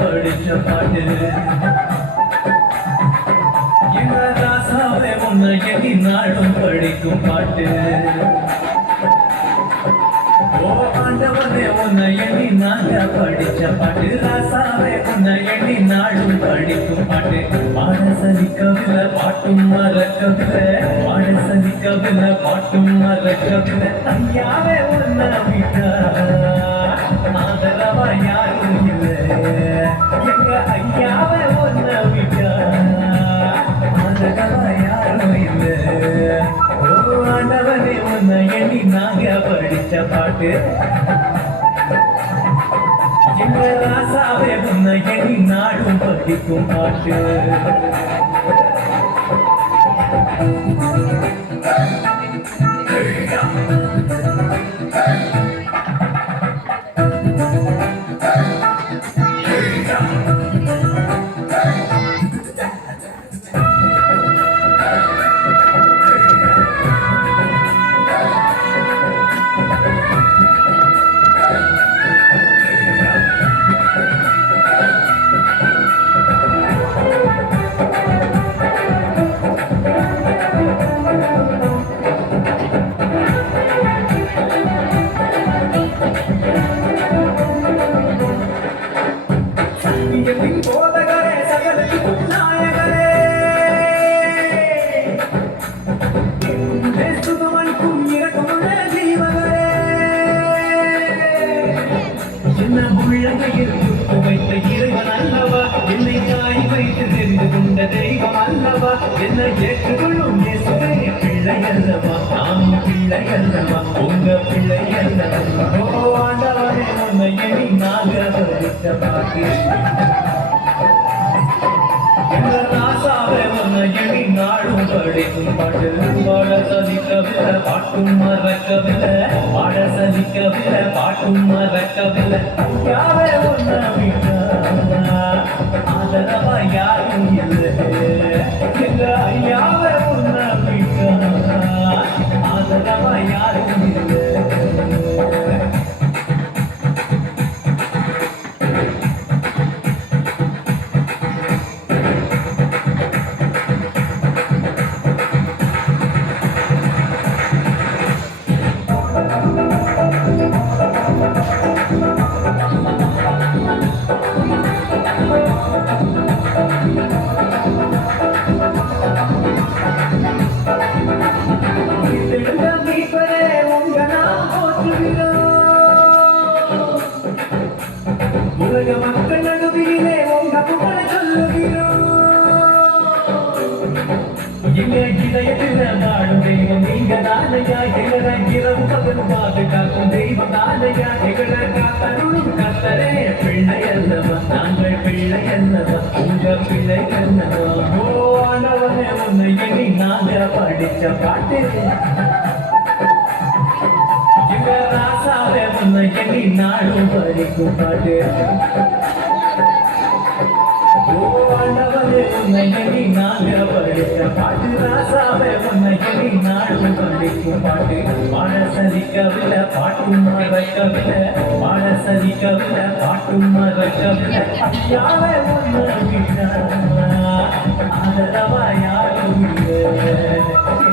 படிச்ச பாட்டு எங்க ராசாவே உன்னை எண்ணி நாடும் படிக்கும் பாட்டு ஓ ஆண்டவனே உன்னை எண்ணி நாங்க படிச்ச பாட்டு ராசாவே உன்னை எண்ணி நாடும் படிக்கும் பாட்டு பாடசலிக்கவில்லை பாட்டும் மறக்கவில்லை பாடசலிக்கவில்லை பாட்டும் மறக்கவில்லை ஐயாவே உன்னை விட்டா ஆதரவா யாரும் இல்லை எங்க ஐயாவை ஒன்ன விட்டா ஆதரவா யாரும் இல்லை ஓ ஆண்டவனே உன்னை எண்ணி நாங்க படிச்ச பாட்டு எங்க ராசாவே உன்னை எண்ணி நாடும் படிக்கும் பாட்டு போதகரே சகலத்துக்கும் நாயகரே சுகமனுக்கும் இறக்கமுள்ள ஜீவகரே என்ன உள்ளங்கையில் வைத்த இறைவன் அல்லவா என்னை தாய் வைத்து தெரிந்து கொண்ட தெய்வம் அல்லவா என்னை ஏற்றுக்கொள்ளும் இயேசுவே பிள்ளை அல்லவா நாம் பிள்ளை அல்லவா உங்க பிள்ளை அல்லவா ஓ ஆண்டவரே உன்னை எண்ணி நாங்க படித்த பாட்டு ராசாவே உன்னை எண்ணி நாடும் படிக்கும் பாட்டு பாடசலிக்கவில்லை பாட்டும் மறக்கவில்லை பாடசலிக்கவில்லை பாட்டும் மறக்கவில்லை யாவே உன்னை விட்டா ஆதரவா யாரும் இல்லை எங்க ஐயாவே உன்னை விட்டா ஆதரவா யாரும் இல்லை உலக மக்கள் நடுவிலே உங்க புகழை சொல்லுகிறோம் எங்க இதயத்தில் வாழும் தெய்வம் நீங்க தானையா எங்களை இரவு பகல் பாதுகாக்கும் தெய்வம் தானையா எங்களை காத்தருளும் கத்தரே பிள்ளை அல்லவா நாங்கள் பிள்ளை அல்லவா உங்க பிள்ளை அல்லவா ஓ ஆண்டவனே உன்னை எண்ணி நாங்க படிச்ச பாட்டு எங்க ராசாவே உன்னை எண்ணி நாடும் படிக்கும் பாட்டு ஓ ஆண்டவனே உன்னை எண்ணி நாங்க படிச்ச பாட்டு ராசாவே உன்னை எண்ணி நாடும் படிக்கும் பாட்டு பாடசலிக்கவில்லை பாட்டும் மறக்கவில்லை பாடசலிக்கவில்லை பாட்டும் மறக்கவில்லை ஐயாவே உன்னை விட்டா ஆதரவா யாரும் இல்லை